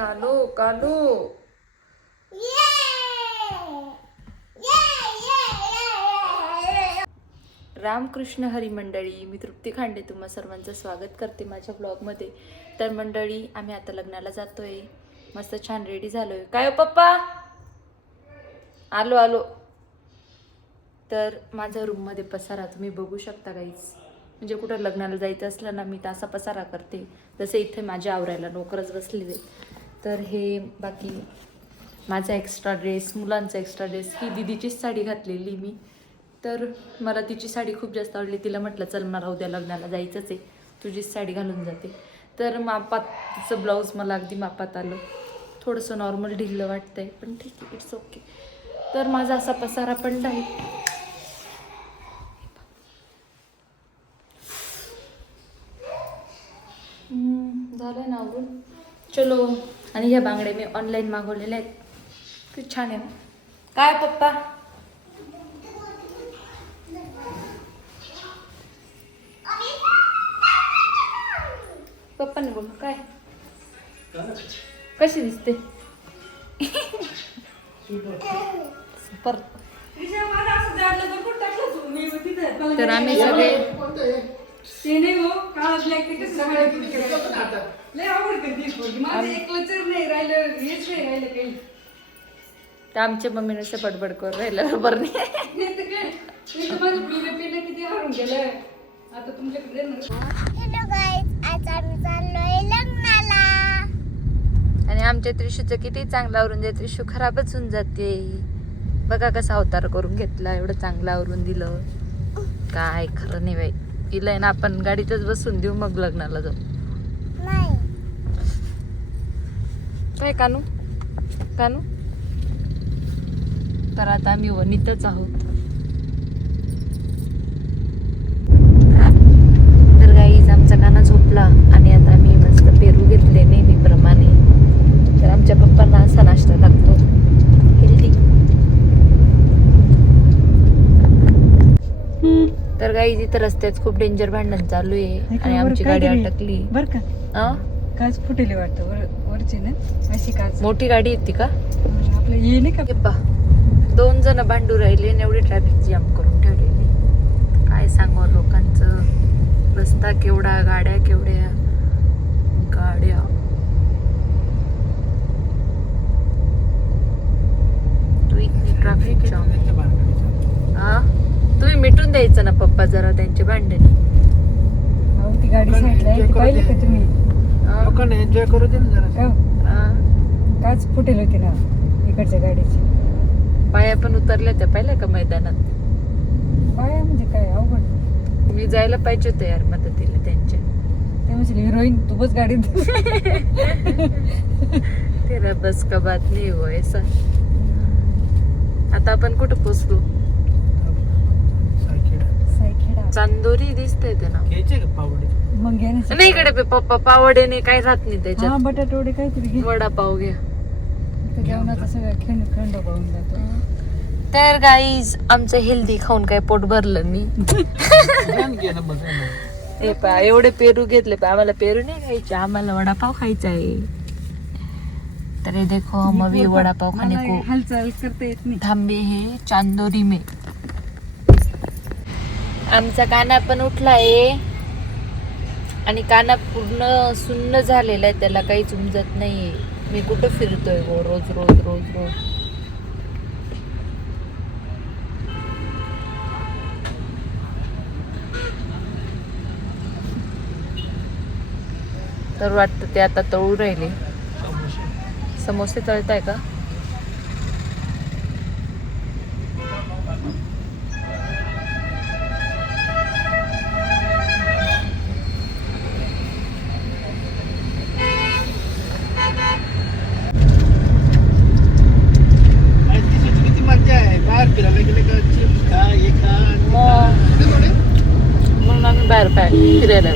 कालो कालो. रामकृष्ण हरी मंडळी मी तृप्ती खांडे तुम्हा सर्वांचं स्वागत करते माझ्या ब्लॉगमध्ये तर मंडळी आम्ही आता लग्नाला जातोय. मस्त छान रेडी झालोय. काय हो पप्पा? आलो आलो. तर माझ्या रूममध्ये पसारा तुम्ही बघू शकता काहीच म्हणजे कुठं लग्नाला जायचं असलं ना मी तसा पसारा करते. जसे इथे माझ्या आवरायला नोकरच बसलेले. तर हे बाकी माझा एक्स्ट्रा ड्रेस मुलांचा एक्स्ट्रा ड्रेस ही दिदीचीच साडी घातलेली मी. तर मला तिची साडी खूप जास्त आवडली. तिला म्हटलं चल मला उद्या लग्नाला जायचंच आहे. तुझीच साडी घालून जाते. तर मापात तिचं ब्लाऊज मला अगदी मापात आलं. थोडंसं नॉर्मल ढिल्लं वाटतंय पण ठीक आहे इट्स ओके तर माझा असा पसारा पण आहे झालं ना आवरून चलो. आणि ह्या बांगड्या मी ऑनलाईन मागवलेल्या आहेत. खूप छान आहे. काय पप्पा? पप्पाने बोल काय? कशी दिसते? सुपर तर आम्ही सगळे ते नाही हो काळा ब्लॅक ते कसं सगळं लय आवडते ती पोरगी. माझं एकलं तर नाही राहिलं हेच नाही राहिलं काही. तर आमच्या मम्मीने असं बडबड करून राहिलं बरोबर नाही. नाही तर काय? पिलं पिलं किती हरून गेलं. आता तुमच्याकडे ना हॅलो गाईज आज आम्ही चाललोय लग्नाला. आणि आमच्या त्रिशूचं किती चांगलं आवरून जाते त्रिशू खराबच होऊन जाते. बघा कसा अवतार करून घेतला एवढं चांगलं आवरून दिलं. काय खरं नाही बाई. इलाय ना आपण गाडीतच बसून देऊ मग लग्नाला जाऊ. नाही. काय कानू? कानू? तर आता आम्ही वनितच आहोत. तर गाईज आमचा काना झोपला आणि आता आम्ही मस्त पेरू घेतले नेहमीप्रमाणे तर आमच्या पप्पांना असा नाश्ता लागतो हेल्दी तर गाई इथं रस्त्यात खूप डेंजर भांडण चालू आहे आणि आमची गाडी अटकली. बर का? काच फुटेली वाटतं. वर वरची ना? अशी काच. मोठी गाडी येते का? आपलं ये नाही का? दोन जण भांडू राहिले आणि एवढी ट्रॅफिक जाम करून ठेवलेली. काय सांगू लोकांचं? रस्ता केवढा गाड्या केवढ्या गाड्या तू इतकी ट्रॅफिक जाम हा तुम्ही मिटून द्यायचं ना पप्पा जरा त्यांचे भांडण अहो ती गाडी साईडला आहे ती पाहिली का तुम्ही? लोकांना एन्जॉय करू दे ना जरा. का? हा? काच फुटेल होती ना इकडच्या गाडीची. पाया पण उतरल्या त्या पाहिल्या का मैदानात? काय म्हणजे काय? अवघड. मी जायला पाहिजे होतं यार मदतीला त्यांच्या. ते म्हणजे हिरोईन तू बस गाडीत. तेरा बस का बात नाही हो ऐसा आता आपण कुठं पोचलो? चांदोरी दिसतंय ते ना घ्यायचे का पावडे? मग नाही इकडे पे पप्पा पावडेने काय राहत नाही हा त्याच्यात बटाटवडे काहीतरी घे. वडापाव घ्या. तर जेवणाचा सगळं खंड खंड पाहून जातो. तर गाईज आमचं हेल्दी खाऊन काय पोट भरलं मी हे पा एवढे पेरू घेतले पण आम्हाला पेरू नाही खायचे आम्हाला वडापाव खायचा आहे. तर हे देखो हम अभी वडापाव खाने मला को हालचाल करता येत नाही. थांबे हे चांदोरी में. आमचा काना पण उठला आहे आणि काना पूर्ण सुन्न झालेला आहे त्याला काहीच उमजत नाहीये. मी कुठं फिरतोय गो? रोज रोज रोज रोज. तर वाटतं ते आता तळू राहिले. समोसे तळताय का? बाहेर बाहेर फिरायला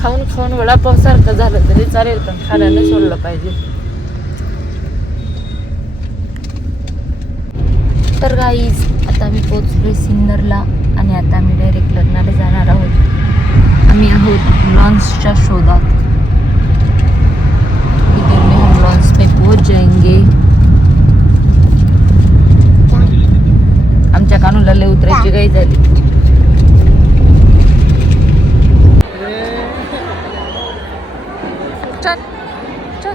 खाऊन खाऊन वडापाव सारखं झालं तरी चालेल पण खाण्याने सोडलं पाहिजे. तर गाईज आता मी पोचलोय सिन्नरला आणि आता आम्ही डायरेक्ट लग्नाला जाणार आहोत. आम्ही आहोत लॉन्सच्या शोधात इधर में हम लॉन्स पे पहुंच जाएंगे। आमच्या कानूला लय उतरायची काही झाली. चल चल.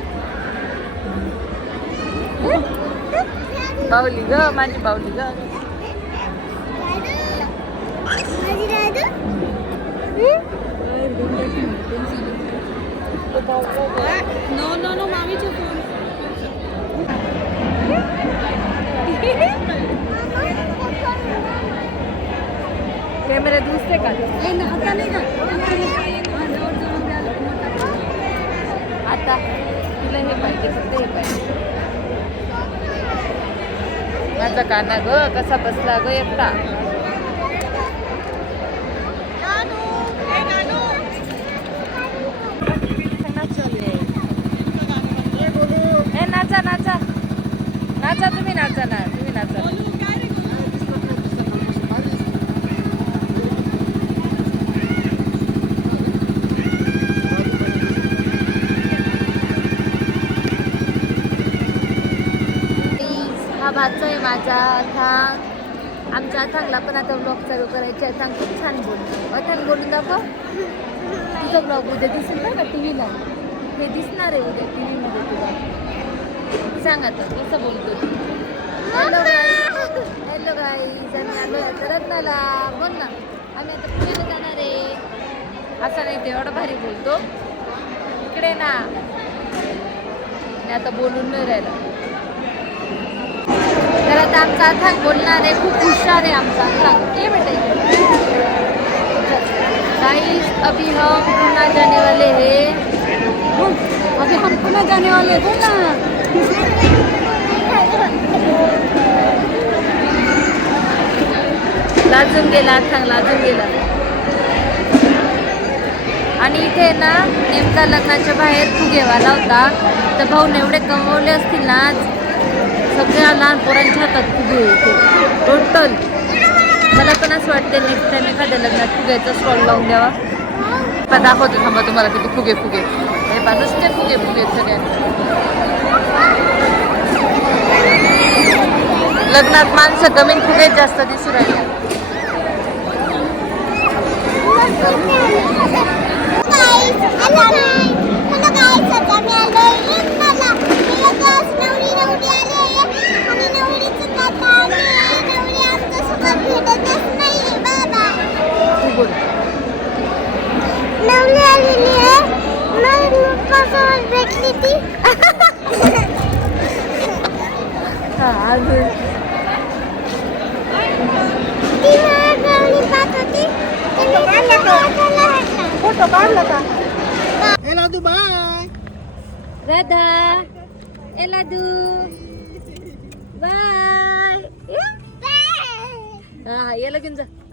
बावली ग माझी बावली ग. नो नो नो मामीचे फोन कॅमेरा दिसते का? आता आता तुला हे पाहिजे फक्त हे पाहिजे. माझा काना ग कसा बसला ग एकटा ए, नाचा नाचा नाचा तुम्ही नाचा ना तुम्ही नाचा हा भाचा आहे माझा अथांग आमच्या अथांगला पण आता ब्लॉग चालू करायचे अथांग खूप छान बोलतो अथांग बोलून दाखव. तुझा ब्लॉग उद्या दिसेल ना टी व्हीला हे दिसणार आहे उद्या टी व्हीमध्ये तुला. सांग आता कसं बोलतो हॅलो हॅलो गाईज आम्ही आलो आता रत्नाला. बोल ना. आम्ही आता पुण्याला जाणार आहे. असं नाही ते एवढं भारी बोलतो. इकडे ना. आता बोलून नाही राहिला. तर आता आमचा अथांग बोलणार आहे खूप हुशार आहे आमचा अथांग ये बेटा गाइस अभी हम पुन्हा जाने वाले हे. अभी हम पुन्हा जाने वाले बोल ना. लाजून गेला अथांग लाजून गेला. आणि इथे ना नेमका लग्नाच्या बाहेर फुगेवाला होता. तर भाऊने एवढे कमवले असतील ना सगळ्या लहान पोरांच्या हातात फुगे होते. टोटल मला पण असं वाटते नेक्स्ट टाइम एखाद्या लग्नात फुग्याचा स्टॉल लावून द्यावा. पण दाखवतो थांबा तुम्हाला किती फुगे फुगे. हे पहा नुसते फुगे फुगे सगळ्या लग्नात माणसं कमी फुगेच जास्त दिसू राहिले गाईस हॅलो गाईस हॅलो गाईस आता मी आलोय लग्नाला मी लगेच नवरी नवरी आले आणि नवरीची कथा आणि नवरी आमच्यासोबत भेटतच नाही बाबा तू बोल नवरी आलेली आहे मग पप्पासोबत भेटली ती हा अजून ती मला गवळी पाहत होती तर मी तिला बघायला म्हटलं. फोटो काढला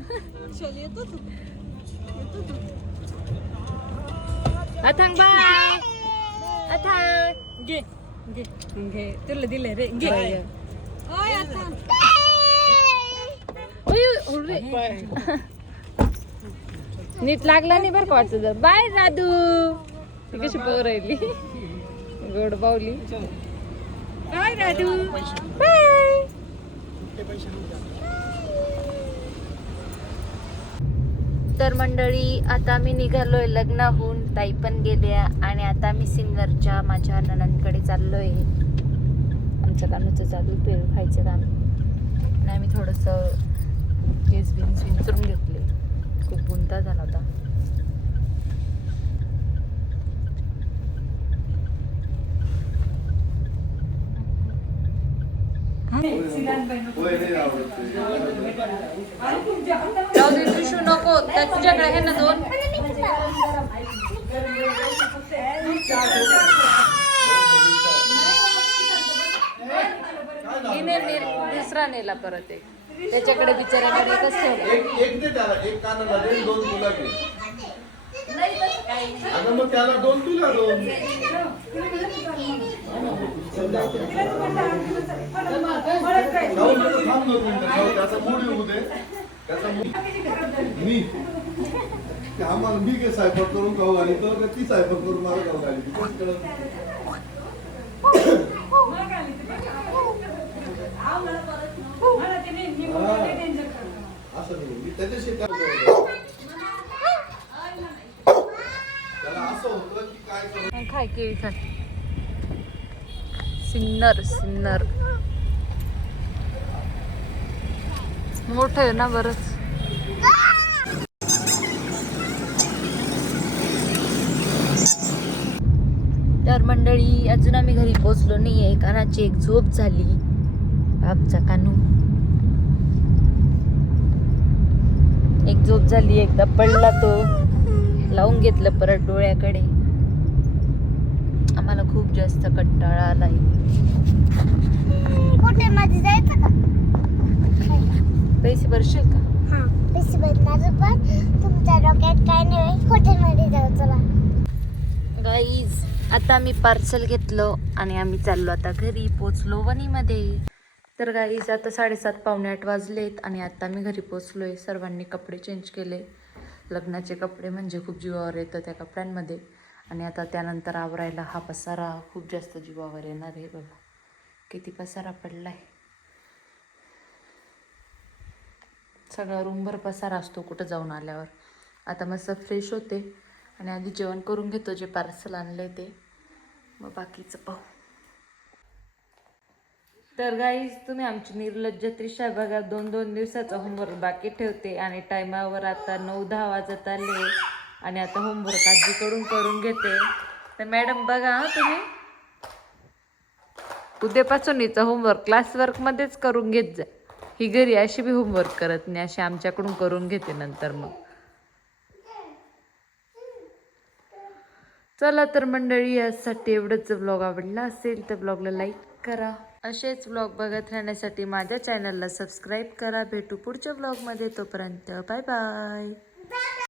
जा अथांग बाय अथांग घे घे घे तुला दिले रे घे ओय. नीट लागला नाही बरं का वाटतं बाय राधू ती कशी पोर राहिली गोड बावली बाय राधू बाय तर मंडळी आता मी निघालोय लग्नाहून. ताई पण गेल्या आणि आता मी सिन्नरच्या माझ्या ननंदकडे चाललोय. आमचं कामाचं चालू पेरू खायचं काम. आणि आम्ही थोडंसं केस बिन्स विंचरून घेतले. खूप गुंता झाला होता. जाऊ दे टिशू नको त्या तुझ्याकडे आहे ना दोन हिने दुसरा नेला परत एक त्याच्याकडे बिचाऱ्याकडे एकच ठेवलं एक मग त्याला दोन तुला दोन त्याचा मूड येऊ दे त्याचा मी ते आम्हाला मी काय सायफर करून खाऊ घाली तर का ती सायफर करून मला खाऊ घाली कळत असं नाही मी त्याच्याशी काय त्याला असं होतं की काय खाय केळी खाय. सिन्नर सिन्नर. मोठं आहे ना बरंच. तर मंडळी अजून आम्ही घरी पोचलो नाही आहे कानाची एक झोप झाली. बापचा कानू. एक झोप झाली एकदा पडला तो. लावून घेतलं परत डोळ्याकडे. आम्हाला खूप जास्त कंटाळा आलाय. हॉटेलमध्ये जायचं का? पैसे भरशील का? हा पैसे भेटणार पण. तुमच्या डोक्यात काय नाही हॉटेलमध्ये जाऊ चला. गाईज आता आम्ही पार्सल घेतलं आणि आम्ही चाललो आता घरी पोचलो वणीमध्ये. तर गाईज आता साडेसात पावणे आठ वाजलेत आणि आता आम्ही घरी पोचलोय सर्वांनी कपडे चेंज केले. लग्नाचे कपडे म्हणजे खूप जीवावर येतं त्या कपड्यांमध्ये. आणि आता त्यानंतर आवरायला हा पसारा खूप जास्त जीवावर येणार आहे बघा. किती पसारा पडला आहे सगळा रूमभर पसारा असतो कुठं जाऊन आल्यावर. आता मस्त फ्रेश होते. आणि आधी जेवण करून घेतो जे पार्सल आणलं ते. मग बाकीचं पाहू. तर गाईज तुम्ही आमची निर्लज्ज त्रिशा बघा. दोन दोन दिवसाचा होमवर्क बाकी ठेवते. आणि टायमावर आता नऊ दहा वाजत आले. आणि आता होमवर्क आजीकडून करून घेते. तर मॅडम बघा तुम्ही. उद्यापासून हिचं होमवर्क क्लासवर्कमध्येच करून घेत जा. ही घरी अशी बी होमवर्क करत नाही अशी आमच्याकडून करून घेते नंतर मग. चला तर मंडळी यासाठी एवढंच ब्लॉग आवडला असेल तर ब्लॉगला लाईक करा. असेच ब्लॉग बघत राहण्यासाठी माझ्या चॅनलला सबस्क्राईब करा. भेटू पुढच्या ब्लॉगमध्ये तोपर्यंत बाय बाय